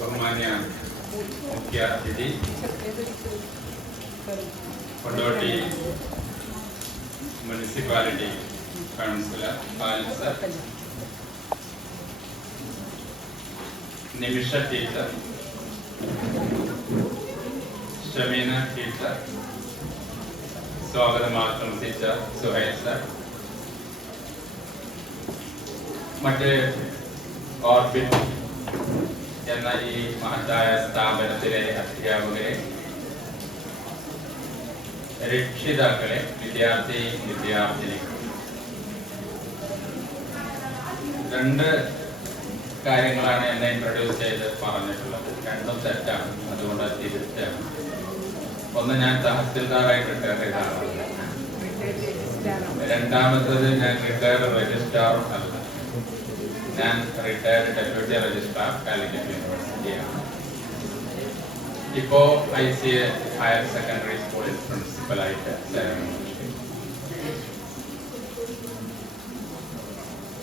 ബഹുമാന്യ മുഖ്യ അതിഥി കൊണ്ടോട്ടി മുനിസിപ്പാലിറ്റി കൗൺസിലർ സർ, നിമിഷ ടീച്ചർ, ഷമീന ടീച്ചർ, സ്വാഗതം ആശംസിച്ച സുഹൈൽ സർ, മറ്റ് ഓർബിറ്റ് എന്ന ഈ മഹത്തായ സ്ഥാപനത്തിലെ അധ്യാപകരെ, രക്ഷിതാക്കളെ, വിദ്യാർത്ഥിനി, രണ്ട് കാര്യങ്ങളാണ് എന്നെ ഇൻട്രൊഡ്യൂസ് ചെയ്ത് പറഞ്ഞിട്ടുള്ളത്. രണ്ടും തെറ്റാണ്, അതുകൊണ്ട് തിരുത്താണ്. ഒന്ന്, ഞാൻ തഹസിൽദാറായിട്ട് റിട്ടയർ ചെയ്ത ആളാണ്. രണ്ടാമത്തത്, ഞാൻ റിട്ടയർഡ് രജിസ്ട്രാറും അല്ല. ഞാൻ റിട്ടയർഡ് ഡെപ്യൂട്ടി രജിസ്ട്രാർ കാലിക്കറ്റ് യൂണിവേഴ്സിറ്റിയാണ്. ഇപ്പോ ICA ഹയർ സെക്കൻഡറി സ്കൂളിൽ പ്രിൻസിപ്പലായിട്ട് സേവനം.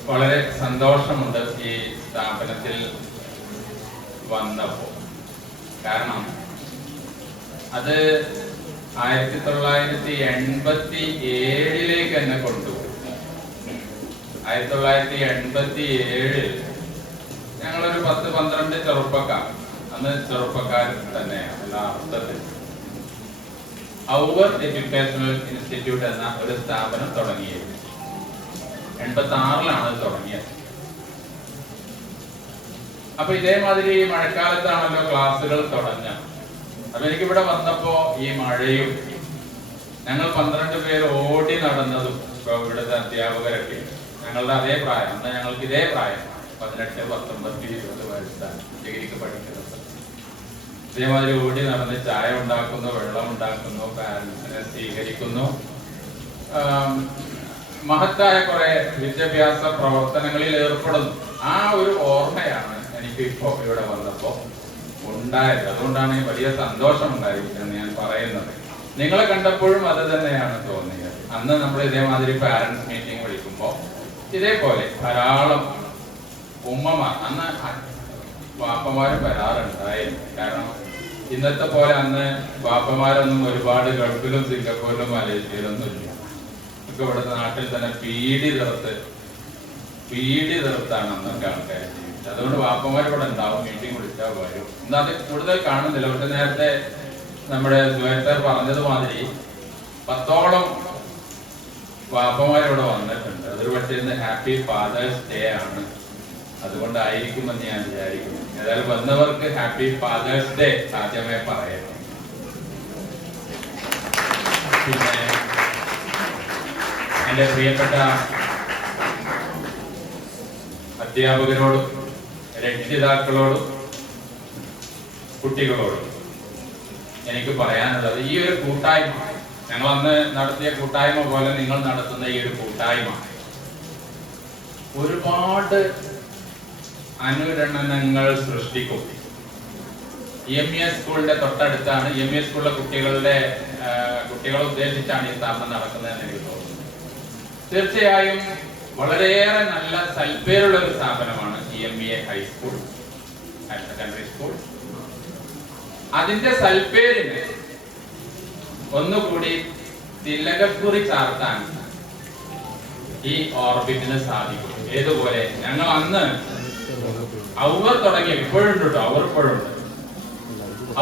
വളരെ സന്തോഷമുണ്ട് ഈ സ്ഥാപനത്തിൽ വന്നപ്പോൾ. കാരണം അത് 1987 എന്നെ കൊണ്ടുപോയി. 1987 ഞങ്ങളൊരു 10-12 ചെറുപ്പക്കാർ, അന്ന് ചെറുപ്പക്കാർ തന്നെയാണ് എല്ലാ അർത്ഥത്തിൽ, ഔവർ എഡ്യൂക്കേഷണൽ ഇൻസ്റ്റിറ്റ്യൂട്ട് എന്ന ഒരു സ്ഥാപനം തുടങ്ങിയത്. 86 തുടങ്ങിയത്. അപ്പൊ ഇതേമാതിരി മഴക്കാലത്താണല്ലോ ക്ലാസ്സുകൾ തുടങ്ങുക. അപ്പൊ എനിക്കിവിടെ വന്നപ്പോ ഈ മഴയും, ഞങ്ങൾ 12 പേര് ഓടി നടന്നതും, ഇപ്പൊ ഇവിടുത്തെ അധ്യാപകരൊക്കെ ഞങ്ങളുടെ അതേ പ്രായം, അന്ന് ഞങ്ങൾക്ക് ഇതേ പ്രായം, 18, 19, 20 വയസ്സാണ് ഡിഗ്രിക്ക് പഠിക്കുന്നത്. ഇതേമാതിരി ഓടി നടന്ന് ചായ ഉണ്ടാക്കുന്നു, വെള്ളം ഉണ്ടാക്കുന്നു, പാരന്റ്സിനെ സ്വീകരിക്കുന്നു, മഹത്തായ കുറെ വിദ്യാഭ്യാസ പ്രവർത്തനങ്ങളിൽ ഏർപ്പെടുന്നു. ആ ഒരു ഓർമ്മയാണ് എനിക്ക് ഇപ്പോ ഇവിടെ വന്നപ്പോ ഉണ്ടായത്. അതുകൊണ്ടാണ് വലിയ സന്തോഷം ഉണ്ടായിരിക്കുന്നത് ഞാൻ പറയുന്നത്. നിങ്ങളെ കണ്ടപ്പോഴും അത് തന്നെയാണ് തോന്നിയത്. അന്ന് നമ്മൾ ഇതേമാതിരി പാരന്റ്സ് മീറ്റിംഗ് വിളിക്കുമ്പോ ഇതേപോലെ ധാരാളം ഉമ്മമാർ, അന്ന് വാപ്പമാരും വരാറുണ്ടായിരുന്നു. കാരണം ഇന്നത്തെ പോലെ അന്ന് വാപ്പമാരൊന്നും ഒരുപാട് ഗൾഫിലും സിംഗപ്പൂരിലും മലേഷ്യയിലൊന്നും ഇല്ല. ഒക്കെ ഇവിടുത്തെ നാട്ടിൽ തന്നെ പീഡി തീർത്താണ് അന്നൊക്കെ ആൾക്കാർ ജീവിച്ചത്. അതുകൊണ്ട് വാപ്പമാർ ഇവിടെ ഉണ്ടാവും, മീറ്റിംഗ് വിളിച്ചാൽ വരും. എന്നാൽ അത് കൂടുതൽ കാണുന്നില്ല. പക്ഷെ നേരത്തെ നമ്മുടെ സുഹൈൽ പറഞ്ഞതുമാതിരി 10ഓളം വാപ്പമാരിവിടെ വന്നിട്ടുണ്ട്. അതൊരു പക്ഷേ ഇന്ന് ഹാപ്പി ഫാദേഴ്സ് ഡേ ആണ്, അതുകൊണ്ടായിരിക്കുമെന്ന് ഞാൻ വിചാരിക്കുന്നു. ഏതായാലും വന്നവർക്ക് ഹാപ്പി ഫാദേഴ്സ് ഡേ ആദ്യമേ പറയണം. പിന്നെ എന്റെ പ്രിയപ്പെട്ട അധ്യാപകരോടും രക്ഷിതാക്കളോടും കുട്ടികളോടും എനിക്ക് പറയാനുള്ളത്, ഈ ഒരു കൂട്ടായ്മ, ഞങ്ങൾ അന്ന് നടത്തിയ കൂട്ടായ്മ പോലെ നിങ്ങൾ നടത്തുന്ന ഈ ഒരു കൂട്ടായ്മ ഒരുപാട് അനുരണനങ്ങൾ സൃഷ്ടിക്കും. EMES സ്കൂളിന്റെ തൊട്ടടുത്താണ്. EMES സ്കൂളിലെ കുട്ടികളെ ഉദ്ദേശിച്ചാണ് ഈ സ്ഥാപനം നടക്കുന്നതെന്ന് എനിക്ക് തോന്നുന്നു. തീർച്ചയായും വളരെയേറെ നല്ല സൽപ്പേരുള്ള ഒരു സ്ഥാപനമാണ് EMEA high school, higher secondary school. അതിന്റെ സൽപ്പേരിന് ഒന്നുകൂടി തിലകക്കുറി ചാർത്താൻ ഈ ഓർബിറ്റിന് സാധിക്കും. ഏതുപോലെ ഞങ്ങൾ അന്ന് ഔവർ തുടങ്ങിയ, ഇപ്പോഴുണ്ട് കേട്ടോ,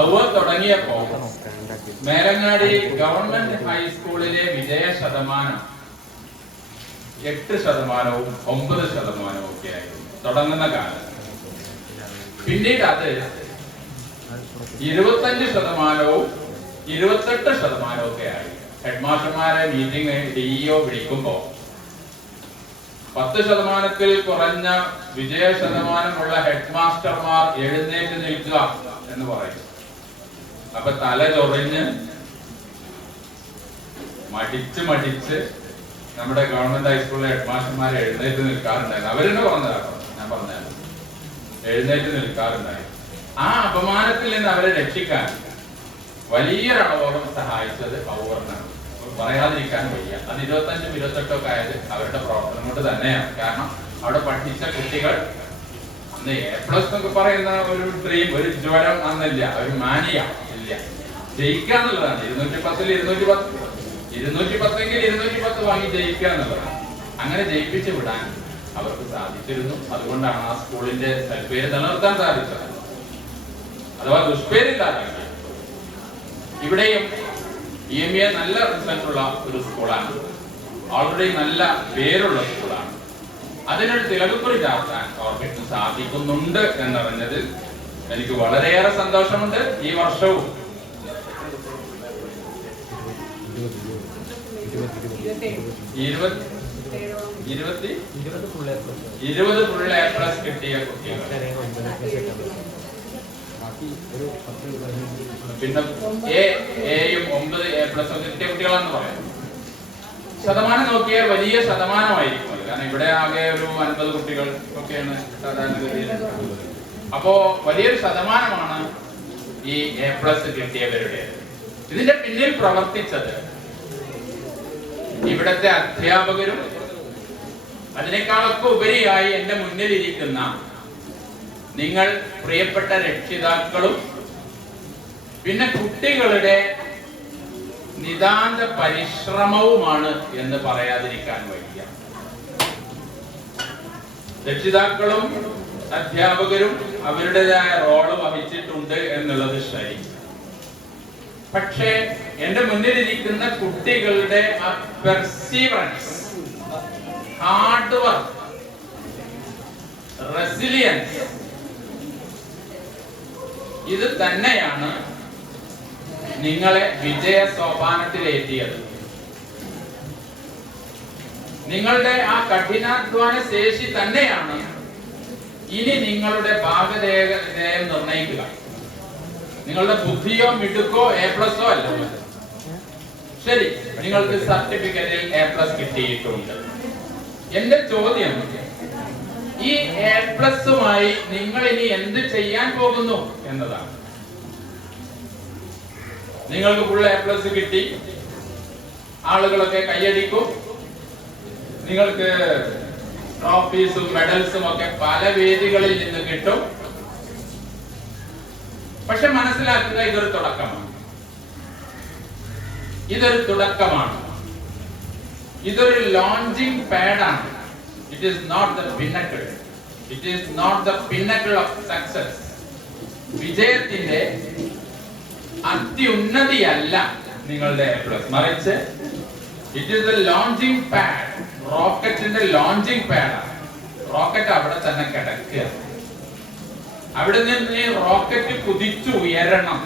ഔവർ തുടങ്ങിയപ്പോ മേലങ്ങാടി ഗവൺമെന്റ് ഹൈസ്കൂളിലെ വിജയ ശതമാനം 8%, 9% ഒക്കെ ആയിരുന്നു തുടങ്ങുന്ന കാലം. പിന്നീട് അത് 25%, 28% ഒക്കെ ആയി. ഹെഡ് മാസ്റ്റർമാരെ മീറ്റിംഗ് DEO വിളിക്കുമ്പോ 10%-ൽ കുറഞ്ഞ വിജയ ശതമാനമുള്ള ഹെഡ് മാസ്റ്റർമാർ എഴുന്നേറ്റ് നിൽക്കുക എന്ന് പറയും. അപ്പൊ തല ചൊറിഞ്ഞ് മടിച്ച് നമ്മുടെ ഗവൺമെന്റ് ഹൈസ്കൂളിലെ ഹെഡ് മാസ്റ്റർമാർ എഴുന്നേറ്റ് നിൽക്കാറുണ്ടായിരുന്നു. അവരെന്നെ പറഞ്ഞതാട്ടോ, ഞാൻ പറഞ്ഞാൽ എഴുന്നേറ്റ് നിൽക്കാറുണ്ടായിരുന്നു. ആ അപമാനത്തിൽ നിന്ന് അവരെ രക്ഷിക്കാൻ വലിയൊരളവോളം സഹായിച്ചത് ഔവർണാണ്. പറയാതിരിക്കാൻ വയ്യ. അത് 25, 28 ഒക്കെ ആയത് അവരുടെ പ്രവർത്തനം കൊണ്ട് തന്നെയാണ്. കാരണം അവിടെ പഠിച്ച കുട്ടികൾ എ പ്ലസ് എന്നൊക്കെ പറയുന്ന ഒരു ഡ്രീം, ഒരു ജ്വരം അന്നില്ല, ഒരു മാനിയ ഇല്ല. ജയിക്കുക എന്നുള്ളതാണ്. 210-ൽ 210, 210-എങ്കിൽ 210 വാങ്ങി ജയിക്കുക എന്നുള്ളതാണ്. അങ്ങനെ ജയിപ്പിച്ചു വിടാൻ അവർക്ക് സാധിച്ചിരുന്നു. അതുകൊണ്ടാണ് ആ സ്കൂളിന്റെ സൽപ്പേര് നിലനിർത്താൻ സാധിച്ചത്, അഥവാ ദുഷ്പേരില്ലാതെ. ഇവിടെയും EMA നല്ല റിസൾട്ടുള്ള ഒരു സ്കൂളാണ്, ഓൾറെഡി നല്ല പേരുള്ള സ്കൂളാണ്. അതിനൊരു തിലകുക്കുറി ചാർത്താൻ ഓർബിറ്റിന് സാധിക്കുന്നുണ്ട് എന്നറിഞ്ഞതിൽ എനിക്ക് വളരെയേറെ സന്തോഷമുണ്ട്. ഈ വർഷവും 20 ഫുൾ എ പ്ലസ് കിട്ടിയ കുട്ടികൾ, പിന്നെ എയും 9 എ പ്ലസ് കിട്ടിയ കുട്ടികളാണെന്ന് പറയാം. ശതമാനം നോക്കിയാൽ വലിയ ശതമാനമായിരിക്കും അത്. കാരണം ഇവിടെ ആകെ ഒരു 50 കുട്ടികൾ ഒക്കെയാണ് സാധാരണഗതിയിൽ. അപ്പോ വലിയൊരു ശതമാനമാണ് ഈ എ പ്ലസ് കിട്ടിയവരുടെ. ഇതിന്റെ പിന്നിൽ പ്രവർത്തിച്ചത് ഇവിടത്തെ അധ്യാപകരും അതിനേക്കാളൊക്കെ ഉപരിയായി എന്റെ മുന്നിലിരിക്കുന്ന നിങ്ങൾ പ്രിയപ്പെട്ട രക്ഷിതാക്കളും പിന്നെ കുട്ടികളുടെ നിതാന്ത പരിശ്രമവുമാണ് എന്ന് പറയാതിരിക്കാൻ വയ്യ. രക്ഷിതാക്കളും അധ്യാപകരും അവരുടേതായ റോള് വഹിച്ചിട്ടുണ്ട് എന്നുള്ളത് ശരി. പക്ഷേ എന്റെ മുന്നിലിരിക്കുന്ന കുട്ടികളുടെ പെർസീവറൻസ്, ഹാർഡ് വർക്ക്, റെസിലിയൻസ്, ഇത് തന്നെയാണ് നിങ്ങളെ വിജയ സോപാനത്തിലെത്തിയത്. നിങ്ങളുടെ ആ കഠിനാധ്വാന ശേഷി തന്നെയാണ് ഇനി നിങ്ങളുടെ ഭാഗധേയം നിർണയിക്കുക. നിങ്ങളുടെ ബുദ്ധിയോ മിടുക്കോ എ പ്ലസോ അല്ല. ശരി, നിങ്ങൾക്ക് സർട്ടിഫിക്കറ്റിൽ എ പ്ലസ് കിട്ടിയിട്ടുണ്ട്. എന്റെ ചോദ്യം, ഈ എ പ്ലസുമായി നിങ്ങൾ ഇനി എന്ത് ചെയ്യാൻ പോകുന്നു എന്നതാണ്. നിങ്ങൾക്ക് ഫുൾ എ പ്ലസ് കിട്ടി, ആളുകളൊക്കെ കൈയടിക്കും, നിങ്ങൾക്ക് ട്രോഫീസും മെഡൽസും ഒക്കെ പല വേദികളിൽ നിന്ന് കിട്ടും. പക്ഷെ മനസ്സിലാക്കുക, ഇതൊരു തുടക്കമാണ്. ഇതൊരു തുടക്കമാണ്. ഇതൊരു ലോഞ്ചിങ് പാഡാണ്. It is not the pinnacle. It is not the pinnacle of success. വിജയത്തിന്റെ അത്യുന്നതിയല്ല നിങ്ങളുടെ എ പ്ലസ്, മറിച്ച് it is the launching pad. റോക്കറ്റിന്റെ ലോഞ്ചിങ് പാഡാണ്. റോക്കറ്റ് അവിടെ തന്നെ കിടക്കുക. അവിടെ നിന്ന് ഈ റോക്കറ്റ് കുതിച്ചു ഉയരണം.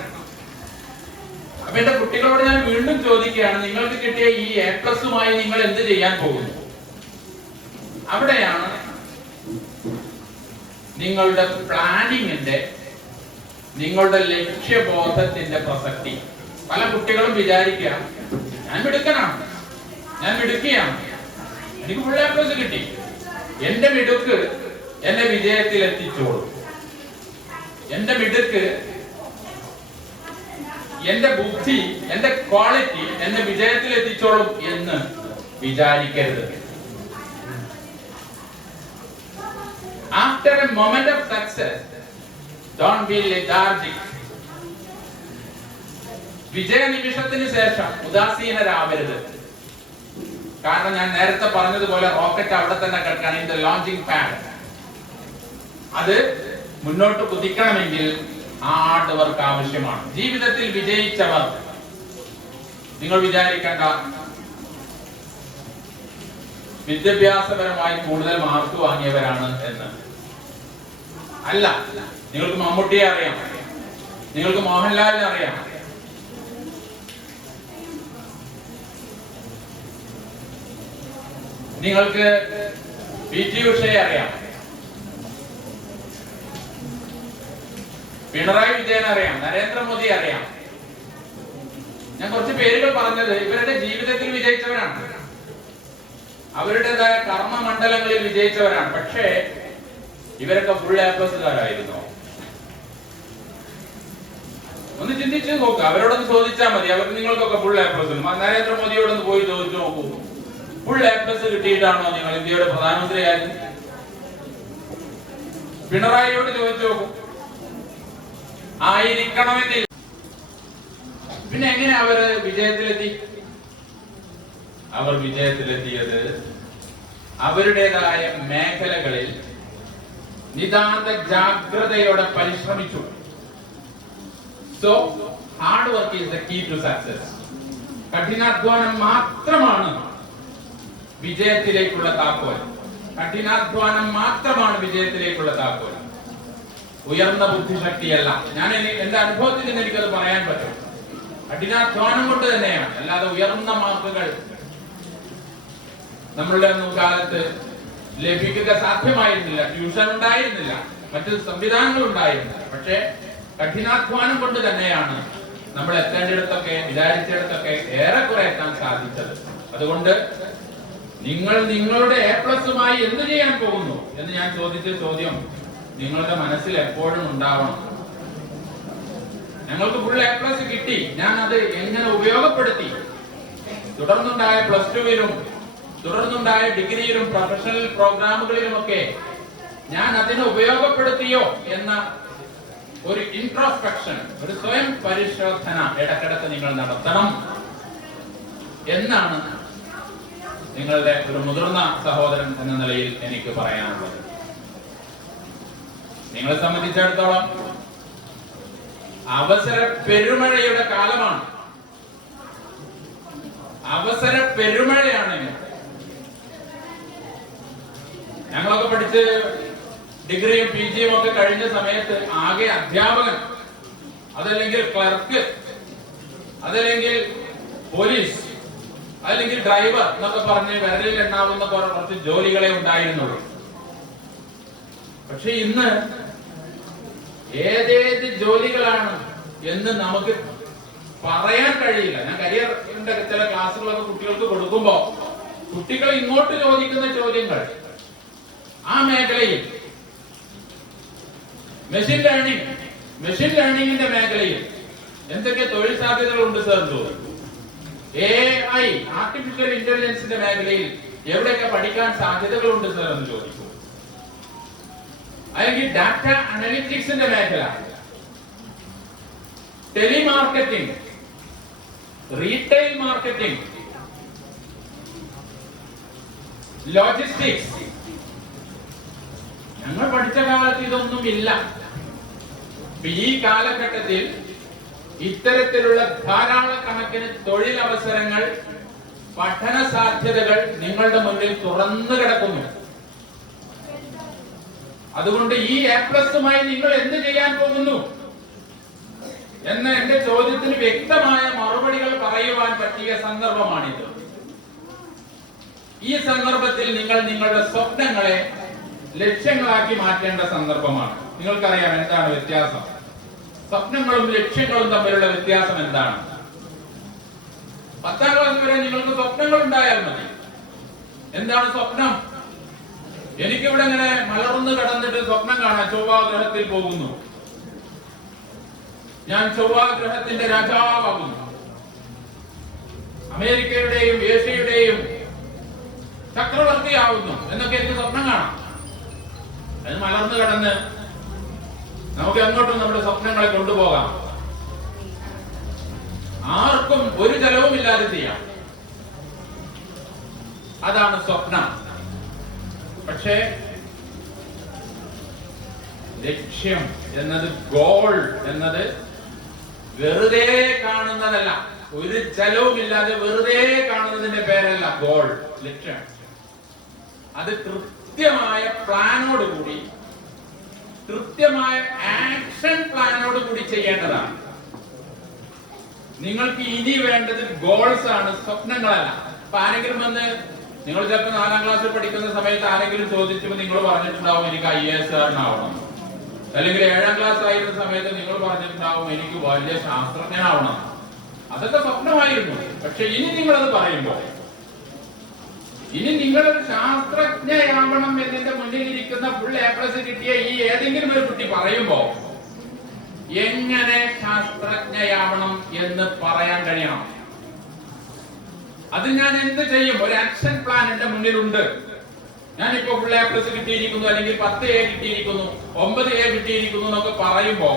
അപ്പൊ എന്റെ കുട്ടികളോട് ഞാൻ വീണ്ടും ചോദിക്കുകയാണ്, നിങ്ങൾക്ക് കിട്ടിയ ഈ എ പ്ലസുമായി നിങ്ങൾ എന്ത് ചെയ്യാൻ പോകുന്നു? അവിടെയാണ് നിങ്ങളുടെ പ്ലാനിങ്ങിന്റെ, നിങ്ങളുടെ ലക്ഷ്യബോധത്തിന്റെ പ്രസക്തി. പല കുട്ടികളും വിചാരിക്കുക, ഞാൻ മിടുക്കനാണ്, ഞാൻ മിടുക്കിയാണ്, എനിക്ക് ഫുൾ എ പ്ലസ് കിട്ടി, എന്റെ മിടുക്ക് എന്നെ വിജയത്തിൽ എത്തിച്ചോളും, എന്റെ മിടുക്ക്, എന്റെ ബുദ്ധി, എന്റെ ക്വാളിറ്റി എന്നെ വിജയത്തിൽ എത്തിച്ചോളും എന്ന് വിചാരിക്കരുത്. After a moment of success, don't be lethargic. വിജയ നിമിഷത്തിന് ശേഷം ഉദാസീനരാവരുത്. കാരണം ഞാൻ നേരത്തെ പറഞ്ഞതുപോലെ റോക്കറ്റ് അവിടെ തന്നെ കിടക്കുകയാണ്, ഇൻ ദ ലോഞ്ചിങ് പാഡ്. അത് മുന്നോട്ട് കുതിക്കണമെങ്കിൽ ഹാർഡ് വർക്ക് ആവശ്യമാണ്. ജീവിതത്തിൽ വിജയിച്ചവർ, നിങ്ങൾ വിചാരിക്കേണ്ട വിദ്യാഭ്യാസപരമായി കൂടുതൽ മാർക്ക് വാങ്ങിയവരാണ് എന്ന് അല്ല. നിങ്ങൾക്ക് മമ്മൂട്ടിയെ അറിയാം, നിങ്ങൾക്ക് മോഹൻലാലിനെ അറിയാം, നിങ്ങൾക്ക് PT ഉഷയെ അറിയാം, പിണറായി വിജയൻ അറിയാം, നരേന്ദ്രമോദി അറിയാം. ഞാൻ കുറച്ച് പേരുകൾ പറഞ്ഞത് ഇവരുടെ ജീവിതത്തിൽ വിജയിച്ചവരാണ്, അവരുടേതായ കർമ്മമണ്ഡലങ്ങളിൽ വിജയിച്ചവരാണ്. പക്ഷേ ഇവരൊക്കെ ഫുൾ എ പ്ലസുകാരായിരുന്നു. ഒന്ന് ചിന്തിച്ചു നോക്കുക, അവരോടൊന്ന് ചോദിച്ചാൽ മതി. അവർ നിങ്ങൾക്കൊക്കെ ഫുൾ എ പ്ലസ്. നരേന്ദ്രമോദിയോടൊന്ന് പോയി ചോദിച്ചു നോക്കൂ, ഫുൾ എ പ്ലസ് കിട്ടിയിട്ടാണോ നിങ്ങൾ ഇന്ത്യയുടെ പ്രധാനമന്ത്രിയായത്? പിണറായിയോട് ചോദിച്ചു നോക്കും, ആയിരിക്കണമെന്നില്ല. പിന്നെ എങ്ങനെ അവര് വിജയത്തിലെത്തി? അവർ വിജയത്തിലെത്തിയത് അവരുടേതായ മേഖലകളിൽ നിതാന്ത ജാഗ്രതയോടെ പരിശ്രമിച്ചു. So hard work is the key to success. കഠിനാധ്വാനം മാത്രമാണ് വിജയത്തിലേക്കുള്ള താക്കോൽ. കഠിനാധ്വാനം മാത്രമാണ് വിജയത്തിലേക്കുള്ള താക്കോൽ, ഉയർന്ന ബുദ്ധിശക്തിയല്ല. ഞാൻ എന്റെ അനുഭവത്തിൽ നിന്ന് എനിക്കത് പറയാൻ പറ്റും. കഠിനാധ്വാനം കൊണ്ട് തന്നെയാണ്, അല്ലാതെ ഉയർന്ന മാർക്കുകൾ നമ്മളുടെ ഒന്നും കാലത്ത് ലഭിക്കുക സാധ്യമായിരുന്നില്ല. ട്യൂഷൻ ഉണ്ടായിരുന്നില്ല, മറ്റു സംവിധാനങ്ങൾ ഉണ്ടായിരുന്നില്ല. പക്ഷേ കഠിനാധ്വാനം കൊണ്ട് തന്നെയാണ് നമ്മൾ എത്തേണ്ടിടത്തൊക്കെ, വിചാരിച്ചിടത്തൊക്കെ ഏറെക്കുറെ എത്താൻ സാധിച്ചത്. അതുകൊണ്ട് നിങ്ങൾ നിങ്ങളുടെ A+മായി എന്ത് ചെയ്യാൻ പോകുന്നു എന്ന് ഞാൻ ചോദിച്ച ചോദ്യം നിങ്ങളുടെ മനസ്സിൽ എപ്പോഴും ഉണ്ടാവണം. ഞങ്ങൾക്ക് ഫുൾ A+ കിട്ടി, ഞാൻ അത് എങ്ങനെ ഉപയോഗപ്പെടുത്തി? തുടർന്നുണ്ടായ +2-വിലും തുടർന്നുണ്ടായ ഡിഗ്രിയിലും പ്രൊഫഷണൽ പ്രോഗ്രാമുകളിലുമൊക്കെ ഞാൻ അതിനെ ഉപയോഗപ്പെടുത്തിയോ എന്ന ഒരു ഇൻട്രോസ്പെക്ഷൻ, ഒരു സ്വയം പരിശോധന ഇടക്കിടക്ക് നിങ്ങൾ നടത്തണം എന്നാണ് നിങ്ങളുടെ ഒരു മുതിർന്ന സഹോദരൻ എന്ന നിലയിൽ എനിക്ക് പറയാനുള്ളത്. നിങ്ങളെ സംബന്ധിച്ചിടത്തോളം അവസര പെരുമഴയുടെ കാലമാണ്. അവസര പെരുമഴയാണ്. ഞങ്ങളൊക്കെ പഠിച്ച് ഡിഗ്രിയും PG ഒക്കെ കഴിഞ്ഞ സമയത്ത് ആകെ അധ്യാപകൻ, അതല്ലെങ്കിൽ ക്ലർക്ക്, അതല്ലെങ്കിൽ പോലീസ്, അല്ലെങ്കിൽ ഡ്രൈവർ എന്നൊക്കെ പറഞ്ഞ് വിരലിൽ എണ്ണാവുന്ന കുറച്ച് ജോലികളെ ഉണ്ടായിരുന്നുള്ളൂ. പക്ഷെ ഇന്ന് ഏതേത് ജോലികളാണ് എന്ന് നമുക്ക് പറയാൻ കഴിയില്ല. ഞാൻ കരിയറിന്റെ ചില ക്ലാസ്സുകളൊക്കെ കുട്ടികൾക്ക് കൊടുക്കുമ്പോ കുട്ടികൾ ഇങ്ങോട്ട് ചോദിക്കുന്ന ചോദ്യങ്ങൾ ആ മേഖലയിൽ മെഷീൻ ലേണിംഗിന്റെ മേഖലയിൽ എന്തൊക്കെ തൊഴിൽ സാധ്യതകളുണ്ട് സാർ ചോദിക്കും. AI ആർട്ടിഫിഷ്യൽ ഇന്റലിജൻസിന്റെ മേഖലയിൽ എവിടെയൊക്കെ പഠിക്കാൻ സാധ്യതകളുണ്ട് സാർ എന്ന് ചോദിക്കും. അല്ലെങ്കിൽ ഡാറ്റ അനലിറ്റിക്സിന്റെ മേഖല, ടെലിമാർക്കറ്റിംഗ്, റീറ്റെയിൽ മാർക്കറ്റിംഗ്, ലോജിസ്റ്റിക്സ്. ഞങ്ങൾ പഠിച്ച കാലത്ത് ഇതൊന്നും ഇല്ല. ഈ കാലഘട്ടത്തിൽ ഇത്തരത്തിലുള്ള ധാരാളക്കണക്കിന് തൊഴിലവസരങ്ങൾ, പഠന സാധ്യതകൾ നിങ്ങളുടെ മുന്നിൽ തുറന്നു കിടക്കുന്നു. അതുകൊണ്ട് ഈ A+മായി നിങ്ങൾ എന്ത് ചെയ്യാൻ പോകുന്നു എന്ന എന്റെ ചോദ്യത്തിന് വ്യക്തമായ മറുപടികൾ പറയുവാൻ പറ്റിയ സന്ദർഭമാണിത്. ഈ സന്ദർഭത്തിൽ നിങ്ങൾ നിങ്ങളുടെ സ്വപ്നങ്ങളെ ലക്ഷ്യങ്ങളാക്കി മാറ്റേണ്ട സന്ദർഭമാണ്. നിങ്ങൾക്കറിയാം എന്താണ് വ്യത്യാസം? സ്വപ്നങ്ങളും ലക്ഷ്യങ്ങളും തമ്മിലുള്ള വ്യത്യാസം എന്താണ്? 10ാം ക്ലാസ് വരെ നിങ്ങൾക്ക് സ്വപ്നങ്ങൾ ഉണ്ടായാൽ മതി. എന്താണ് സ്വപ്നം? എനിക്കിവിടെ ഇങ്ങനെ മലർന്നു കിടന്നിട്ട് സ്വപ്നം കാണാം, ചൊവ്വാഗ്രഹത്തിൽ പോകുന്നു, ഞാൻ ചൊവ്വാഗ്രഹത്തിന്റെ രാജാവാകുന്നു, അമേരിക്കയുടെയും ഏഷ്യയുടെയും ചക്രവർത്തിയാവുന്നു എന്നൊക്കെ എനിക്ക് സ്വപ്നം കാണാം. അത് മലർന്നു കിടന്ന് നമുക്ക് എങ്ങോട്ടും നമ്മുടെ സ്വപ്നങ്ങളെ കൊണ്ടുപോകാം. ആർക്കും ഒരു ചെലവും ഇല്ലാതെ ചെയ്യാം. അതാണ് സ്വപ്നം. പക്ഷേ ലക്ഷ്യം എന്നത്, ഗോൾ എന്നത് വെറുതെ കാണുന്നതല്ല. ഒരു ചെലവുമില്ലാതെ വെറുതെ കാണുന്നതിന്റെ പേരല്ല ഗോൾ, ലക്ഷ്യം. അത് കൃത്യമായ പ്ലാനോടുകൂടി, കൃത്യമായ ആക്ഷൻ പ്ലാനോടുകൂടി ചെയ്യേണ്ടതാണ്. നിങ്ങൾക്ക് ഇനി വേണ്ടത് ഗോൾസ് ആണ്, സ്വപ്നങ്ങളല്ല. അപ്പൊ ആരെങ്കിലും വന്ന്, നിങ്ങൾ ചിലപ്പോൾ 4ാം ക്ലാസ്സിൽ പഠിക്കുന്ന സമയത്ത് ആരെങ്കിലും ചോദിച്ചപ്പോൾ നിങ്ങൾ പറഞ്ഞിട്ടുണ്ടാവും എനിക്ക് IAS ആവണം, അല്ലെങ്കിൽ 7ാം ക്ലാസ് ആയിരുന്ന സമയത്ത് നിങ്ങൾ പറഞ്ഞിട്ടുണ്ടാവും എനിക്ക് വലിയ ശാസ്ത്രജ്ഞനാവണം. അതൊക്കെ സ്വപ്നമായിരുന്നു. പക്ഷെ ഇനി നിങ്ങളത് പറയുമ്പോൾ, ഇനി നിങ്ങളൊരു ശാസ്ത്രജ്ഞയാവണം എന്നതിന്റെ മുന്നിൽ ഇരിക്കുന്ന ഫുൾ A+ കിട്ടിയ ഈ ഏതെങ്കിലും ഒരു കുട്ടി പറയുമ്പോ എങ്ങനെ ശാസ്ത്രജ്ഞയാവണം എന്ന് പറയാൻ കഴിയണം. അത് ഞാൻ എന്ത് ചെയ്യും? ഒരു ആക്ഷൻ പ്ലാൻ എന്റെ മുന്നിലുണ്ട്. ഞാനിപ്പോ ഫുൾ A+ കിട്ടിയിരിക്കുന്നു, അല്ലെങ്കിൽ 10A കിട്ടിയിരിക്കുന്നു, 9A കിട്ടിയിരിക്കുന്നു എന്നൊക്കെ പറയുമ്പോ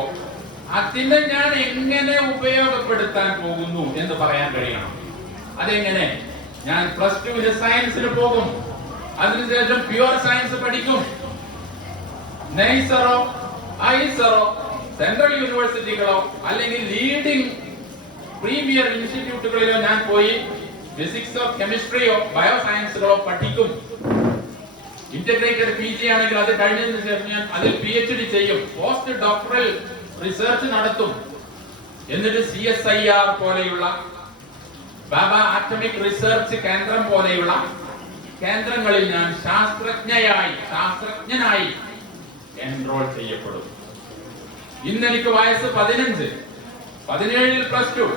അതിനെ ഞാൻ എങ്ങനെ ഉപയോഗപ്പെടുത്താൻ പോകുന്നു എന്ന് പറയാൻ കഴിയണം. അതെങ്ങനെ? ഞാൻ +2 സയൻസിന് പോകും, അതിനുശേഷം പ്യുവർ സയൻസ് പഠിക്കും. നെയ്സറോ ഐസറോ സെൻട്രൽ യൂണിവേഴ്സിറ്റികളോ അല്ലെങ്കിൽ ലീഡിംഗ് പ്രീമിയർ ഇൻസ്റ്റിറ്റ്യൂട്ടുകളിലോ ഞാൻ പോയി ഫിസിക്സോ കെമിസ്ട്രിയോ ബയോ സയൻസുകളോ പഠിക്കും. ഇന്റഗ്രേറ്റഡ് PG ആണെങ്കിൽ അത് കഴിഞ്ഞതിന് ശേഷം ഞാൻ അതിൽ PhD ചെയ്യും, പോസ്റ്റ് ഡോക്ടറൽ റിസർച്ച് നടത്തും. എന്നിട്ട് CSIR പോലെയുള്ള ബാബ ആറ്റമിക് റിസർച്ച് കേന്ദ്രം പോലെയുള്ള കേന്ദ്രങ്ങളിൽ ഞാൻ ശാസ്ത്രജ്ഞനായി എൻറോൾ ചെയ്യപ്പെടും. ഇന്ന് എനിക്ക് വയസ്സ് 15, 17 +2,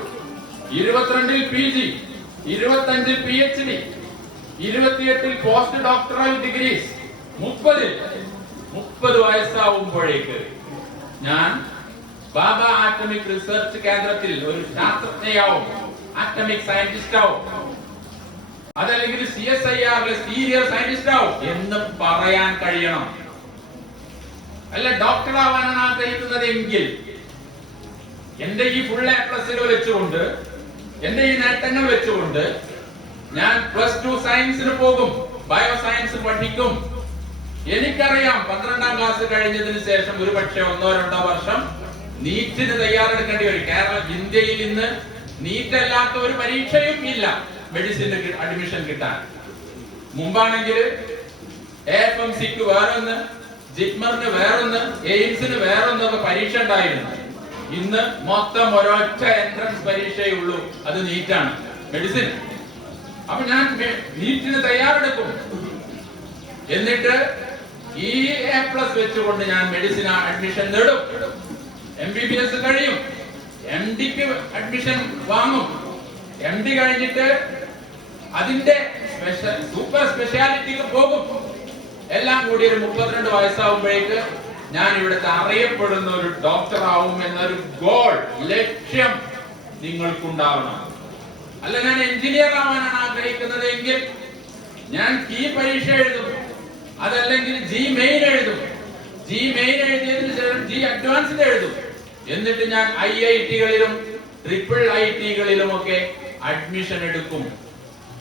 22 PG, 25 PhD, 28 post doctoral degrees, 30 വയസ്സാവുമ്പോഴേക്ക് ഞാൻ ബാബ ആറ്റമിക് റിസർച്ച് കേന്ദ്രത്തിൽ ഒരു ശാസ്ത്രജ്ഞയാവും, ആറ്റമിക് സയന്റിസ്റ്റ് ആവും, അതല്ലെങ്കിൽ CSIR സീനിയർ സയന്റിസ്റ്റ് ആവും എന്ന് പറയാൻ കഴിയണം. അല്ല ഡോക്ടർ ആവാനാണ് ആഗ്രഹിക്കുന്നത് എങ്കിൽ എന്റെ ഈ ഫുൾ A+ വെച്ചുകൊണ്ട്, എന്റെ ഈ നേട്ടങ്ങൾ വെച്ചുകൊണ്ട് ഞാൻ +2 സയൻസിന് പോകും, ബയോ സയൻസ് പഠിക്കും. എനിക്കറിയാം 12ാം ക്ലാസ് കഴിഞ്ഞതിന് ശേഷം ഒരു പക്ഷേ 1-2 വർഷം നീറ്റിന് തയ്യാറെടുക്കേണ്ടി വരും. ഇന്ത്യയിൽ ഇന്ന് നീറ്റ് അല്ലാത്ത ഒരു പരീക്ഷയും ഇല്ല മെഡിസിന് അഡ്മിഷൻ കിട്ടാൻ. മുമ്പാണെങ്കിൽ AFMCക്ക് വേറൊന്ന്, ജിപ്മറിന് വേറൊന്ന്, എയിംസിന് വേറൊന്നൊക്കെ പരീക്ഷ ഉണ്ടായിരുന്നു. ഇന്ന് മൊത്തം ഒരൊറ്റ എൻട്രൻസ് പരീക്ഷയേ ഉള്ളൂ, അത് നീറ്റാണ്, മെഡിസിൻ. അപ്പൊ ഞാൻ നീറ്റിന് തയ്യാറെടുക്കും. എന്നിട്ട് ഈ A+ വെച്ചുകൊണ്ട് ഞാൻ മെഡിസിൻ അഡ്മിഷൻ നേടും. MBBS കഴിയും, MDക്ക് അഡ്മിഷൻ വാങ്ങും. MD കഴിഞ്ഞിട്ട് അതിന്റെ സൂപ്പർ സ്പെഷ്യാലിറ്റിക്ക് പോകും. എല്ലാം കൂടി ഒരു 32 വയസ്സാവുമ്പോഴേക്ക് ഞാൻ ഇവിടുത്തെ അറിയപ്പെടുന്ന ഒരു ഡോക്ടർ ആവും എന്നൊരു ഗോൾ, ലക്ഷ്യം നിങ്ങൾക്കുണ്ടാവണം. അല്ല ഞാൻ എഞ്ചിനീയർ ആവാനാണ് ആഗ്രഹിക്കുന്നത് എങ്കിൽ ഞാൻ കീ പരീക്ഷ എഴുതും, അതല്ലെങ്കിൽ G-Main എഴുതും. G-Main എഴുതിയതിനു ശേഷം G Advanced എഴുതും. എന്നിട്ട് ഞാൻ IIT-കളിലും IIIT-കളിലും ഒക്കെ അഡ്മിഷൻ എടുക്കും.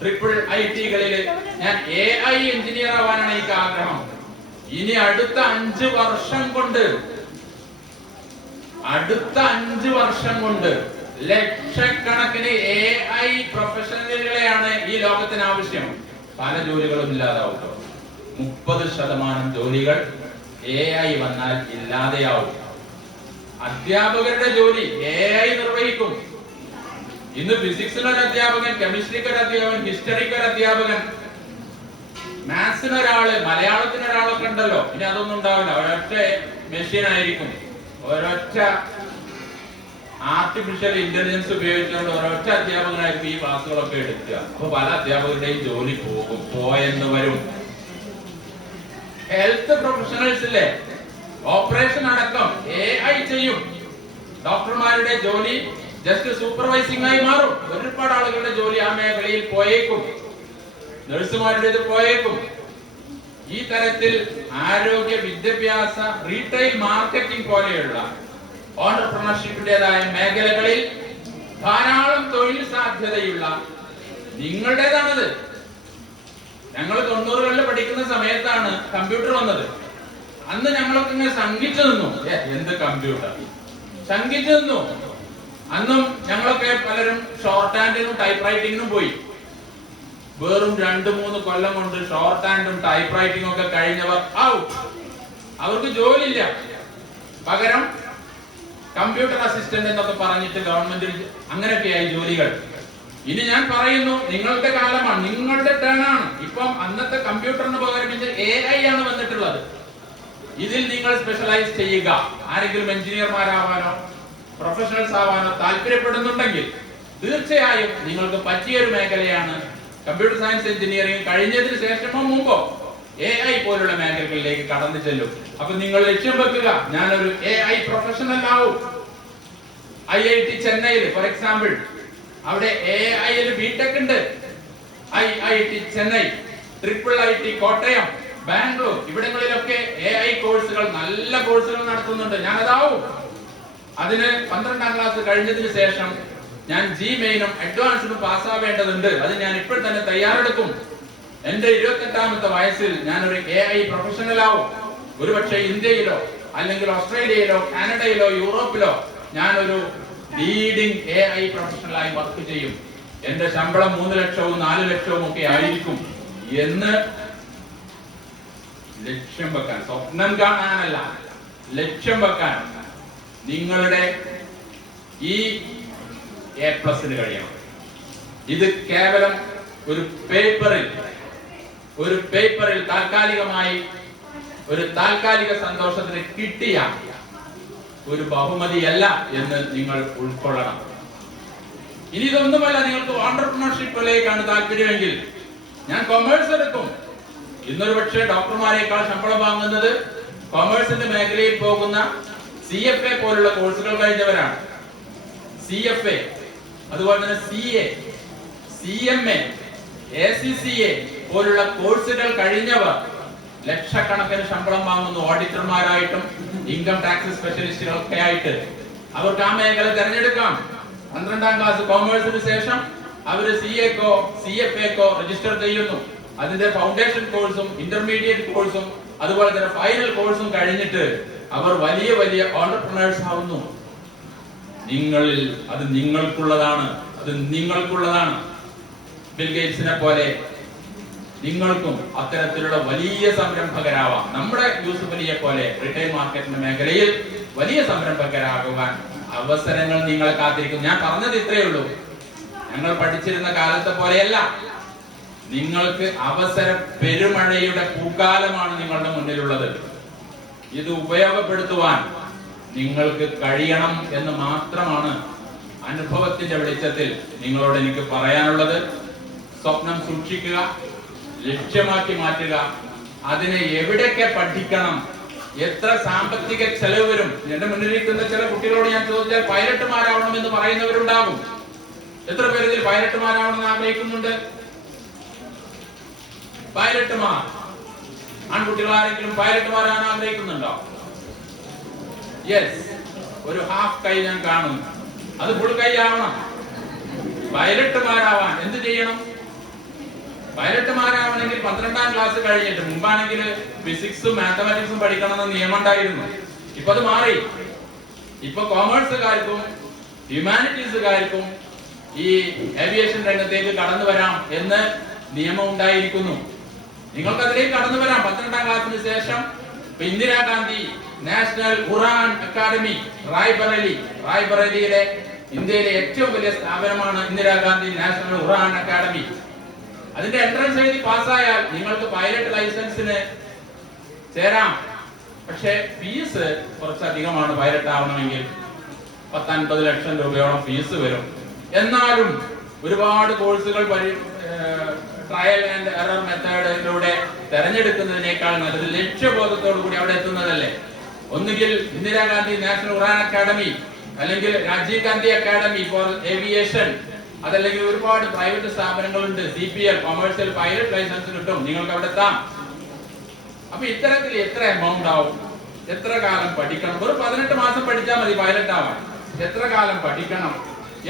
IIIT-കളിൽ ഞാൻ AI എഞ്ചിനീയർ ആവാനാണ് എനിക്ക് ആഗ്രഹം. ഇനി അടുത്ത 5 വർഷം കൊണ്ട് ലക്ഷക്കണക്കിന് AI പ്രൊഫഷണലുകളെയാണ് ഈ ലോകത്തിന് ആവശ്യം. പല ജോലികളും ഇല്ലാതാവും. 30% ജോലികൾ AI വന്നാൽ ഇല്ലാതെയാവും. അധ്യാപകരുടെ ജോലി AI നിർവഹിക്കും. ഇന്ന് ഫിസിക്സിന് ഒരു അധ്യാപകൻ, കെമിസ്ട്രിക്ക് ഒരു അധ്യാപകൻ, ഹിസ്റ്ററിക്ക് ഒരു അധ്യാപകൻ, മാത്സിന് ഒരാള്, മലയാളത്തിന് ഒരാളൊക്കെ ഉണ്ടല്ലോ. ഇനി അതൊന്നും ഉണ്ടാവില്ല, ഒരൊറ്റ മെഷീൻ ആയിരിക്കും. ഒരൊറ്റ ആർട്ടിഫിഷ്യൽ ഇന്റലിജൻസ് ഉപയോഗിച്ചുകൊണ്ട് ഒരൊറ്റ അധ്യാപകനായിരിക്കും ഈ ക്ലാസ്സുകളൊക്കെ എടുക്കുക. അപ്പൊ പല അധ്യാപകരുടെയും ജോലി പോയെന്ന് വരും. ഹെൽത്ത് പ്രൊഫഷണൽസിലെ ഓപ്പറേഷൻ അടക്കം AI ചെയ്യും. ഡോക്ടർമാരുടെ ജോലി ജസ്റ്റ് സൂപ്പർവൈസിംഗ് ആയി മാറും. ഒരുപാട് ആളുകളുടെ ജോലി ആ മേഖലയിൽ പോയേക്കും. നഴ്സുമാരുടെ പോയേക്കും. ഈ തരത്തിൽ ആരോഗ്യ വിദ്യാഭ്യാസ റീറ്റെയിൽ മാർക്കറ്റിംഗ് പോലെയുള്ള ഓണ്ടർപ്രണർഷിപ്പിന്റേതായ മേഖലകളിൽ ധാരാളം തൊഴിൽ സാധ്യതയുള്ള നിങ്ങളുടേതാണത്. ഞങ്ങൾ 90കളിൽ പഠിക്കുന്ന സമയത്താണ് കമ്പ്യൂട്ടർ വന്നത്. അന്ന് ഞങ്ങളൊക്കെ ഇങ്ങനെ ശങ്കിച്ചു നിന്നു, എന്ത് കമ്പ്യൂട്ടർ, ശങ്കിച്ചു നിന്നു. അന്നും ഞങ്ങളൊക്കെ പലരും ഷോർട്ട് ഹാൻഡിനും ടൈപ്പ് റൈറ്റിങ്ങിനും പോയി. വെറും 2-3 കൊല്ലം കൊണ്ട് ഷോർട്ട് ഹാൻഡും ടൈപ്പ് റൈറ്റിംഗും ഒക്കെ കഴിഞ്ഞവർ ഔട്ട്. അവർക്ക് ജോലിയില്ല. പകരം കമ്പ്യൂട്ടർ അസിസ്റ്റന്റ് എന്നൊക്കെ പറഞ്ഞിട്ട് ഗവൺമെന്റിൽ അങ്ങനെയൊക്കെയായി ജോലികൾ. ഇനി ഞാൻ പറയുന്നു, നിങ്ങളുടെ കാലമാണ്, നിങ്ങളുടെ ടേൺ ആണ്. ഇപ്പം അന്നത്തെ കമ്പ്യൂട്ടറിന് പകരം AI ആണ് വന്നിട്ടുള്ളത്. ഇതിൽ നിങ്ങൾ സ്പെഷ്യലൈസ് ചെയ്യുക. ആരെങ്കിലും എഞ്ചിനീയർമാരാവാനോ പ്രൊഫഷണൽസ് ആവാനോ താല്പര്യപ്പെടുന്നുണ്ടെങ്കിൽ തീർച്ചയായും നിങ്ങൾക്ക് പറ്റിയൊരു മേഖലയാണ് കമ്പ്യൂട്ടർ സയൻസ് എഞ്ചിനീയറിംഗ്. കഴിഞ്ഞതിന് ശേഷമോ മുമ്പോ AI പോലുള്ള മേഖലകളിലേക്ക് കടന്നു ചെല്ലും. അപ്പൊ നിങ്ങൾ ലക്ഷ്യം വെക്കുക, ഞാനൊരു AI പ്രൊഫഷണൽ ആവും. IIT ചെന്നൈയിൽ ഫോർ എക്സാമ്പിൾ, അവിടെ AI BTech ഉണ്ട്. IIT ചെന്നൈ, IIIT കോട്ടയം, ബാംഗ്ലൂർ ഇവിടങ്ങളിലൊക്കെ AI കോഴ്സുകൾ, നല്ല കോഴ്സുകൾ നടത്തുന്നുണ്ട്. ഞാൻ അതാവും. അതിന് 12ാം ക്ലാസ് കഴിഞ്ഞതിന് ശേഷം ഞാൻ GMain-ഉം അഡ്വാൻസ്ഡും പാസ്സാവേണ്ടതുണ്ട്. അത് ഞാൻ ഇപ്പോൾ തന്നെ തയ്യാറെടുക്കും. എന്റെ 28ാമത്തെ വയസ്സിൽ ഞാൻ ഒരു AI പ്രൊഫഷണൽ ആവും. ഒരുപക്ഷെ ഇന്ത്യയിലോ അല്ലെങ്കിൽ ഓസ്ട്രേലിയയിലോ കാനഡയിലോ യൂറോപ്പിലോ ഞാൻ ഒരു ലീഡിംഗ് AI പ്രൊഫഷണലായി വർക്ക് ചെയ്യും. എന്റെ ശമ്പളം 3 ലക്ഷവും 4 ലക്ഷവും ഒക്കെ ആയിരിക്കും എന്ന് ലക്ഷ്യം വെക്കാൻ, സ്വപ്നം കാണാനല്ല, ലക്ഷ്യം വെക്കാൻ നിങ്ങളുടെ ഈ A+ കഴിയണം. ഇത് കേവലം ഒരു പേപ്പറിൽ താൽക്കാലികമായി ഒരു താൽക്കാലിക സന്തോഷത്തിന് കിട്ടിയ ഒരു ബഹുമതിയല്ല എന്ന് നിങ്ങൾ ഉൾക്കൊള്ളണം. ഇനി ഇതൊന്നുമല്ല, നിങ്ങൾക്ക് ഓൺട്രപ്രണർഷിപ്പിലേക്കാണ് താല്പര്യമെങ്കിൽ ഞാൻ കൊമേഴ്സ് എടുക്കും. ഇന്നൊരു പക്ഷേ ഡോക്ടർമാരെക്കാൾ ശമ്പളം വാങ്ങുന്നത് കൊമേഴ്സിന്റെ മേഖലയിൽ പോകുന്ന CFA പോലുള്ള കോഴ്സുകൾ കഴിഞ്ഞവരാണ്. CFA, അതുപോലെ തന്നെ CA, CMA, ACCA പോലുള്ള കോഴ്സുകൾ കഴിഞ്ഞവർ ലക്ഷക്കണക്കിന് ശമ്പളം വാങ്ങുന്നു. ഓഡിറ്റർമാരായിട്ടും ഇൻകം ടാക്സ് സ്പെഷ്യലിസ്റ്റുകളൊക്കെ ആയിട്ട് അവർക്ക് ആ മേഖല തിരഞ്ഞെടുക്കാം. 12ാം ക്ലാസ് കോമേഴ്സിന് ശേഷം അവർ CA-ക്കോ CFA-ക്കോ രജിസ്റ്റർ ചെയ്യുന്നു. അതിന്റെ ഫൗണ്ടേഷൻ കോഴ്സും ഇന്റർമീഡിയറ്റ് കോഴ്സും അതുപോലെ തന്നെ ഫൈനൽ കോഴ്സും കഴിഞ്ഞിട്ട് അവർ വലിയ വലിയ ഓൺട്രപ്രണേഴ്സ് ആവുന്നു. അത് നിങ്ങൾക്കുള്ളതാണ്. ബിൽ ഗേറ്റ്സിനെ പോലെ നിങ്ങൾക്കും അത്തരത്തിലുള്ള വലിയ സംരംഭകരാവാം. നമ്മുടെ യൂസുഫ് അലിയെ പോലെ റിട്ടൈൽ മാർക്കറ്റിന്റെ മേഖലയിൽ വലിയ സംരംഭകരാകുവാൻ അവസരങ്ങൾ നിങ്ങളെ കാത്തിരിക്കും. ഞാൻ പറഞ്ഞത് ഇത്രയേ ഉള്ളൂ. ഞങ്ങൾ പഠിച്ചിരുന്ന കാലത്തെ പോലെയല്ല. നിങ്ങൾക്ക് അവസര പെരുമഴയുടെ പൂക്കാലമാണ് നിങ്ങളുടെ മുന്നിലുള്ളത്. ഇത് ഉപയോഗപ്പെടുത്തുവാൻ നിങ്ങൾക്ക് കഴിയണം എന്ന് മാത്രമാണ് അനുഭവത്തിന്റെ വെളിച്ചത്തിൽ നിങ്ങളോട് എനിക്ക് പറയാനുള്ളത്. സ്വപ്നം സൂക്ഷിക്കുക, ലക്ഷ്യമാക്കി മാറ്റുക. അതിനെ എവിടെയൊക്കെ പഠിക്കണം, എത്ര സാമ്പത്തിക ചെലവ് വരും. എന്റെ മുന്നിലിരിക്കുന്ന ചില കുട്ടികളോട് ഞാൻ ചോദിച്ചാൽ പൈലറ്റുമാരാവണം എന്ന് പറയുന്നവരുണ്ടാകും. എത്ര പേര് ഇതിൽ പൈലറ്റുമാരാവണമെന്ന് ആഗ്രഹിക്കുന്നുണ്ട്? പൈലറ്റുമാർ, ആൺകുട്ടികൾ ആരെങ്കിലും പൈലറ്റുമാരാൻ ആഗ്രഹിക്കുന്നുണ്ടോ? യെസ്, ഒരു ഹാഫ് കൈ ഞാൻ കാണുന്നു. അത് ഫുൾ കൈ ആവണം. പൈലറ്റുമാരാവാൻ എന്ത് ചെയ്യണം? പൈലറ്റുമാരാവണമെങ്കിൽ 12ാം ക്ലാസ് കഴിഞ്ഞിട്ട്, മുമ്പാണെങ്കിൽ ഫിസിക്സും മാത്തമാറ്റിക്സും പഠിക്കണമെന്ന് നിയമം ഉണ്ടായിരുന്നു. ഇപ്പൊ അത് മാറി. ഇപ്പൊ കോമേഴ്സുകാർക്കും ഹ്യൂമാനിറ്റീസുകാർക്കും ഈ ഏവിയേഷൻ രംഗത്തേക്ക് കടന്നു വരാം എന്ന് നിയമം ഉണ്ടായിരിക്കുന്നു. നിങ്ങൾക്ക് അതിലേക്ക് കടന്നു വരാം. 12ാം ക്ലാസ്സിന് ശേഷം ഇന്ദിരാഗാന്ധി നാഷണൽ ഖുറാൻ അക്കാദമി റായ്ബറേലിയിലെ ഇന്ത്യയിലെ ഏറ്റവും വലിയ സ്ഥാപനമാണ് ഇന്ദിരാഗാന്ധി നാഷണൽ ഖുറാൻ അക്കാദമി. അതിന്റെ എൻട്രൻസ് എഴുതി പാസ്സായാൽ നിങ്ങൾക്ക് പൈലറ്റ് ലൈസൻസിന് ചേരാം. പക്ഷേ ഫീസ് കുറച്ചധികമാണ്. പൈലറ്റ് ആവണമെങ്കിൽ 10-50 ലക്ഷം രൂപയോളം ഫീസ് വരും. എന്നാലും ഒരുപാട് കോഴ്സുകൾ ട്രയൽ ആൻഡ് എറർ മെത്തേഡിലൂടെ തെരഞ്ഞെടുക്കുന്നതിനേക്കാൾ നല്ലത് ലക്ഷ്യബോധത്തോടു കൂടി അവിടെ എത്തുന്നതല്ലേ. ഒന്നുകിൽ ഇന്ദിരാഗാന്ധി നാഷണൽ ഖുറാൻ അക്കാദമി, അല്ലെങ്കിൽ Rajiv Gandhi academy for aviation, അതല്ലെങ്കിൽ ഒരുപാട് പ്രൈവറ്റ് സ്ഥാപനങ്ങളുണ്ട്. CPL കൊമേഴ്സ്യൽ പൈലറ്റ് ലൈസൻസ് കിട്ടും. നിങ്ങൾക്ക് അവിടെ എത്താം. അപ്പൊ ഇത്തരത്തിൽ എത്ര എമൗണ്ട് ആവും? എത്ര കാലം പഠിക്കണം? ഒരു 18 മാസം പഠിച്ചാൽ മതി പൈലറ്റ് ആവാൻ. എത്ര കാലം പഠിക്കണം?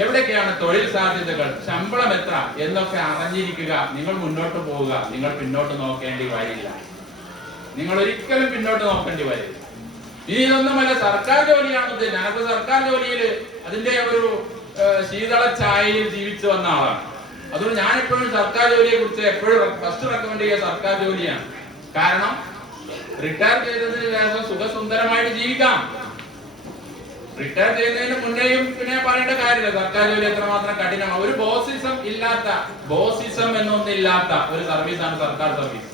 എവിടെയൊക്കെയാണ് തൊഴിൽ സാധ്യതകൾ, ശമ്പളം എത്ര എന്നൊക്കെ അറിഞ്ഞിരിക്കുക. നിങ്ങൾ മുന്നോട്ട് പോവുക. നിങ്ങൾ പിന്നോട്ട് നോക്കേണ്ടി വരില്ല. നിങ്ങൾ ഒരിക്കലും പിന്നോട്ട് നോക്കേണ്ടി വരില്ല. ഇനി ഇതൊന്നുമല്ല, സർക്കാർ ജോലിയാണത്. ഞാനൊക്കെ സർക്കാർ ജോലിയിൽ അതിന്റെ ഒരു ശീതള ഛായയിൽ ജീവിച്ചു വന്ന ആളാണ്. അതുകൊണ്ട് ഞാൻ എപ്പോഴും സർക്കാർ ജോലിയെ കുറിച്ച് എപ്പോഴും ഫസ്റ്റ് റെക്കമെൻഡ് ചെയ്യുക സർക്കാർ ജോലിയാണ്. കാരണം റിട്ടയർ ചെയ്തതിന് ശേഷം സുഖസുന്ദരമായിട്ട് ജീവിക്കാം. റിട്ടയർ ചെയ്യുന്നതിന് മുന്നേയും പിന്നെ പറയേണ്ട കാര്യമില്ല സർക്കാർ ജോലി എത്രമാത്രം കഠിനമാണ്. ഒരു ബോസിസം എന്നൊന്നില്ലാത്ത ഒരു സർവീസാണ് സർക്കാർ സർവീസ്.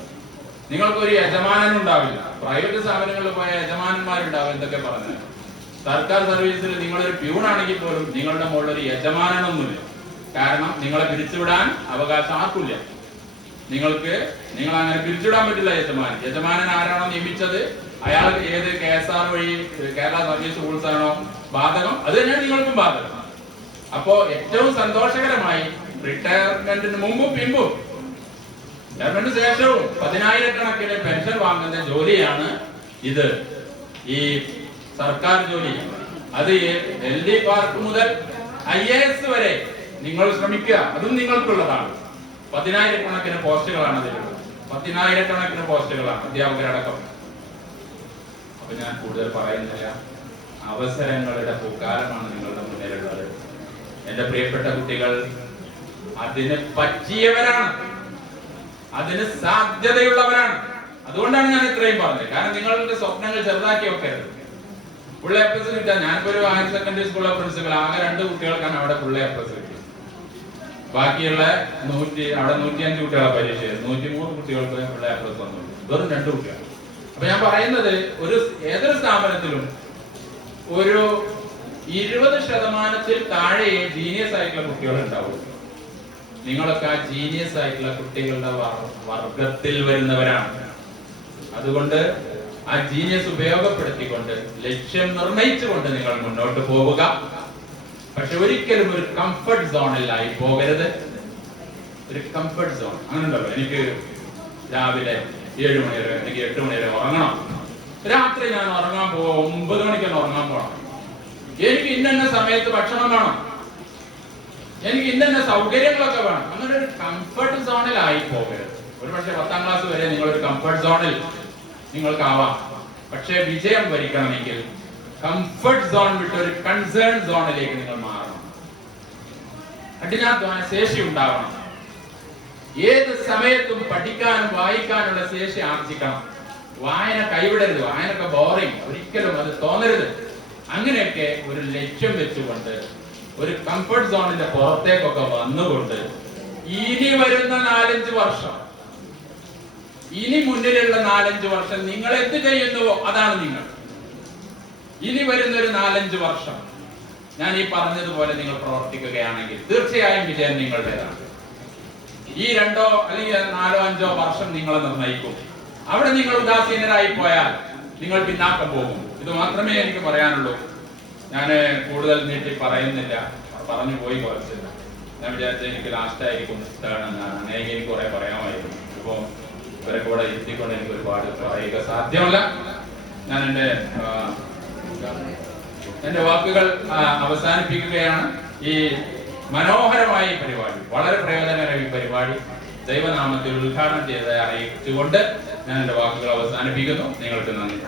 നിങ്ങൾക്കൊരു യജമാനൻ ഉണ്ടാവില്ല. പ്രൈവറ്റ് സ്ഥാപനങ്ങളിൽ പോയ യജമാനന്മാരുണ്ടാവും. എന്തൊക്കെ പറഞ്ഞാൽ സർക്കാർ സർവീസിൽ നിങ്ങളൊരു പ്യൂണാണെങ്കിൽ പോലും നിങ്ങളുടെ മുകളിൽ ഒരു യജമാനനൊന്നുമില്ല. കാരണം നിങ്ങളെ പിരിച്ചുവിടാൻ അവകാശം ആർക്കില്ല. നിങ്ങൾ അങ്ങനെ പിരിച്ചുവിടാൻ പറ്റില്ല. യജമാനൻ ആരാണോ നിയമിച്ചത് അയാൾ ഏത് KSR വഴി കേരള സർവീസ് റൂൾസ് ആണോ ബാധകം, അത് തന്നെയാണ് നിങ്ങൾക്കും ബാധകം. അപ്പോ ഏറ്റവും സന്തോഷകരമായി റിട്ടയർമെന്റിന് മുമ്പും പിമ്പും റിട്ടയർമെന്റിന് ശേഷവും 10,000-കണക്കിന് പെൻഷൻ വാങ്ങുന്ന ജോലിയാണ് ഇത്. ഈ സർക്കാർ ജോലി അത് LD ക്ലർക്ക് മുതൽ IAS വരെ നിങ്ങൾ ശ്രമിക്കുക, അതും നിങ്ങൾക്കുള്ളതാണ്. 10,000-കണക്കിന് പോസ്റ്റുകളാണ് അതിലുള്ളത്. 10,000-കണക്കിന് പോസ്റ്റുകളാണ് അധ്യാപകരടക്കം. അപ്പൊ ഞാൻ കൂടുതൽ പറയുന്നില്ല. അവസരങ്ങളുടെ പൂക്കാലമാണ് നിങ്ങളുടെ മുന്നിലുള്ളത്. എന്റെ പ്രിയപ്പെട്ട കുട്ടികൾ, അതിന് പറ്റിയവരാണ്, അതിന് സാധ്യതയുള്ളവരാണ്. അതുകൊണ്ടാണ് ഞാൻ ഇത്രയും പറഞ്ഞത്. കാരണം നിങ്ങളുടെ സ്വപ്നങ്ങൾ ചെറുതാക്കി വെക്കരുത്. ഫുൾ A+ കിട്ടാൻ ഞാനിപ്പോ ഒരു ഹയർ സെക്കൻഡറി സ്കൂളിലെ പ്രിൻസിപ്പൽ, ആകെ 2 കുട്ടികൾക്കാണ് അവിടെ ഫുൾ A+ കിട്ടിയത്. ബാക്കിയുള്ള അവിടെ 105 കുട്ടികളെ പരീക്ഷ 103 കുട്ടികൾക്ക് ഫുൾ A+ വന്നു, വെറും 2 കുട്ടികൾ. അപ്പൊ ഞാൻ പറയുന്നത്, ഏതൊരു സ്ഥാപനത്തിലും ഒരു 20% താഴെ ജീനിയസ് ആയിട്ടുള്ള കുട്ടികൾ ഉണ്ടാവും. നിങ്ങളൊക്കെ ആ ജീനിയസ് ആയിട്ടുള്ള കുട്ടികളുടെ വർഗത്തിൽ വരുന്നവരാണ്. അതുകൊണ്ട് ആ ജീനിയസ് ഉപയോഗപ്പെടുത്തിക്കൊണ്ട് ലക്ഷ്യം നിർണയിച്ചുകൊണ്ട് നിങ്ങൾ മുന്നോട്ട് പോവുക. പക്ഷെ ഒരിക്കലും ഒരു കംഫർട്ട് സോണിലായി പോകരുത്. ഒരു കംഫർട്ട് സോൺ അങ്ങനെ ഉണ്ടല്ലോ, എനിക്ക് രാവിലെ 7 മണി വരെ എനിക്ക് 8 മണി വരെ ഉറങ്ങണം, രാത്രി ഞാൻ ഉറങ്ങാൻ പോവാം 9 മണിക്കാണ് ഉറങ്ങാൻ പോകണം, എനിക്ക് ഇന്ന സമയത്ത് ഭക്ഷണം വേണം, എനിക്ക് ഇന്ന സൗകര്യങ്ങളൊക്കെ വേണം. അങ്ങനെ ഒരു കംഫർട്ട് സോണിലായി പോകരുത്. ഒരുപക്ഷെ 10ാം ക്ലാസ് വരെ നിങ്ങളൊരു കംഫർട്ട് സോണിൽ നിങ്ങൾക്കാവാം. പക്ഷെ വിജയം വരിക്കണമെങ്കിൽ കംഫർട്ട് സോൺ വിട്ട് ഒരു കൺസേൺ സോണിലേക്ക് നിങ്ങൾ മാറണം. കഠിനാധ്വാന ശേഷി ഉണ്ടാവണം. ഏത് സമയത്തും പഠിക്കാനും വായിക്കാനുള്ള ശേഷി ആർജിക്കണം. വായന കൈവിടരുത്. വായനൊക്കെ ബോറിംഗ്, ഒരിക്കലും അത് തോന്നരുത്. അങ്ങനെയൊക്കെ ഒരു ലക്ഷ്യം വെച്ചുകൊണ്ട് ഒരു കംഫർട്ട് സോണിന്റെ പുറത്തേക്കൊക്കെ വന്നുകൊണ്ട് ഇനി വരുന്ന 4-5 വർഷം, ഇനി മുന്നിലുള്ള 4-5 വർഷം നിങ്ങൾ എന്ത് ചെയ്യുന്നുവോ അതാണ് നിങ്ങൾ. ഇനി വരുന്ന ഒരു 4-5 വർഷം ഞാൻ ഈ പറഞ്ഞതുപോലെ നിങ്ങൾ പ്രവർത്തിക്കുകയാണെങ്കിൽ തീർച്ചയായും വിജയം നിങ്ങളുടേതാണ്. ഈ 2 അല്ലെങ്കിൽ 4-5 വർഷം നിങ്ങളെ നിർണ്ണയിക്കും. അവിടെ നിങ്ങൾ ഉദാസീനരായി പോയാൽ നിങ്ങൾ പിന്നാക്കം പോകും. ഇത് മാത്രമേ എനിക്ക് പറയാനുള്ളൂ. ഞാൻ കൂടുതൽ നീട്ടി പറയുന്നില്ല, പറഞ്ഞു പോയി കുറച്ചില്ല. ഞാൻ വിചാരിച്ചത് എനിക്ക് ലാസ്റ്റ് ആയിരിക്കും അങ്ങനെ എനിക്ക് കുറെ പറയാമായിരുന്നു. ഇപ്പൊ ഇവരെ കൂടെ ഇരുത്തിക്കൊണ്ട് എനിക്ക് ഒരുപാട് പറയുക സാധ്യമല്ല. ഞാൻ എന്റെ വാക്കുകൾ അവസാനിപ്പിക്കുകയാണ്. ഈ മനോഹരമായ ഈ പരിപാടി, വളരെ പ്രയോജനകരമായ ഈ പരിപാടി ദൈവനാമത്തിൽ ഉദ്ഘാടനം ചെയ്ത് അറിയിച്ചുകൊണ്ട് ഞാൻ എന്റെ വാക്കുകൾ അവസാനിപ്പിക്കുന്നു. നിങ്ങൾക്ക് നന്ദി.